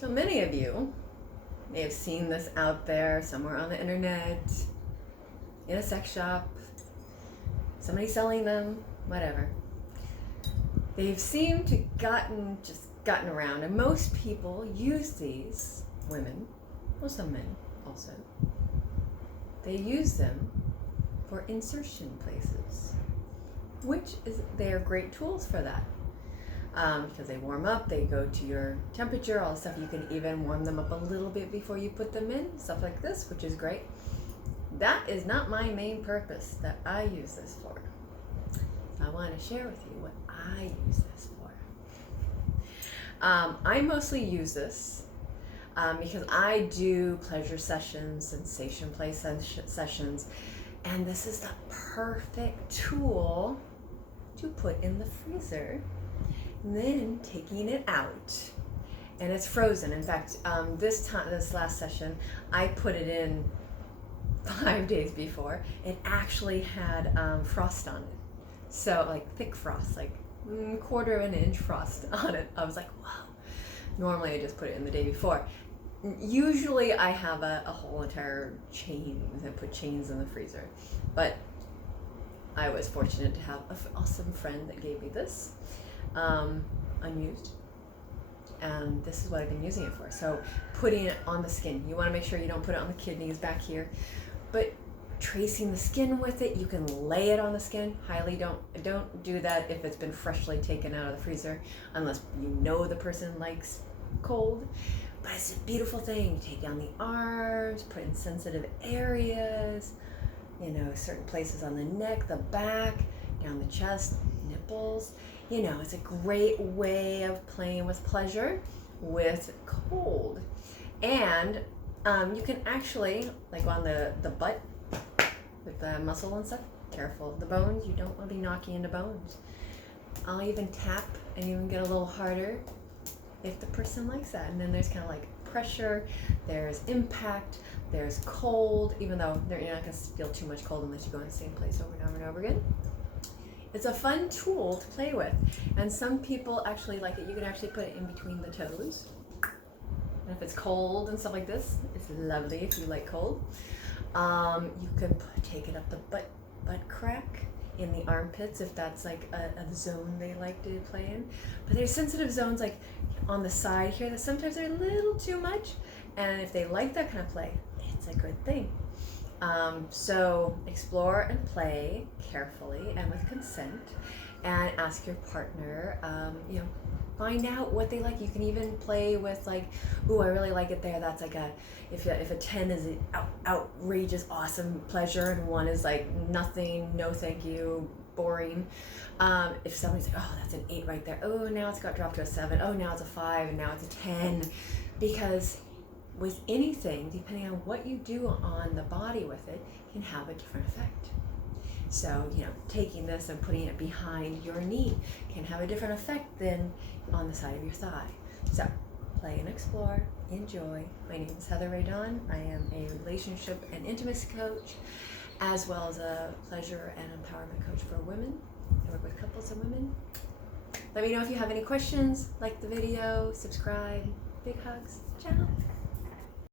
So many of you may have seen this out there somewhere on the internet, in a sex shop, somebody selling them, whatever. They've seemed to gotten around, and most people use these, women, well, some men also, they use them for insertion places, they're great tools for that. Because they warm up, they go to your temperature, all the stuff. You can even warm them up a little bit before you put them in, stuff like this, which is great. That is not my main purpose that I use this for. I want to share with you what I use this for. I mostly use this because I do pleasure sessions, sensation play sessions, and this is the perfect tool to put in the freezer. And then taking it out, and it's frozen. In fact, this last session, I put it in 5 days before. It actually had frost on it, so like thick frost, like 1/4 inch frost on it. I was like, wow. Normally, I just put it in the day before. Usually, I have a whole entire chain. I put chains in the freezer, but I was fortunate to have an awesome friend that gave me this. Unused, and this is what I've been using it for. So putting it on the skin, you want to make sure you don't put it on the kidneys back here, but tracing the skin with it, you can lay it on the skin. Highly don't do that if it's been freshly taken out of the freezer, unless you know the person likes cold. But it's a beautiful thing. You take down the arms, put in sensitive areas, certain places on the neck, the back, down the chest, nipples. It's a great way of playing with pleasure with cold. And you can actually, like on the butt, with the muscle and stuff, careful of the bones. You don't want to be knocking into bones. I'll even tap and even get a little harder if the person likes that. And then there's kind of like pressure, there's impact, there's cold, even though you're not going to feel too much cold unless you go in the same place over and over and over again. It's a fun tool to play with, and some people actually like it. You can actually put it in between the toes, and if it's cold and stuff like this, it's lovely if you like cold. You can take it up the butt crack, in the armpits, if that's like a zone they like to play in. But there's sensitive zones like on the side here that sometimes are a little too much, and if they like that kind of play, it's a good thing. So explore and play carefully and with consent, and ask your partner, find out what they like. You can even play with like, ooh, I really like it there. That's like if a 10 is an outrageous, awesome pleasure, and 1 is like nothing, no thank you, boring. If somebody's like, oh, that's an 8 right there. Oh, now it's got dropped to a 7. Oh, now it's a 5, and now it's a 10. Because with anything, depending on what you do on the body with it, can have a different effect. So, taking this and putting it behind your knee can have a different effect than on the side of your thigh. So, play and explore, enjoy. My name is Heather Raydon. I am a relationship and intimacy coach, as well as a pleasure and empowerment coach for women. I work with couples and women. Let me know if you have any questions. Like the video, subscribe. Big hugs. Ciao.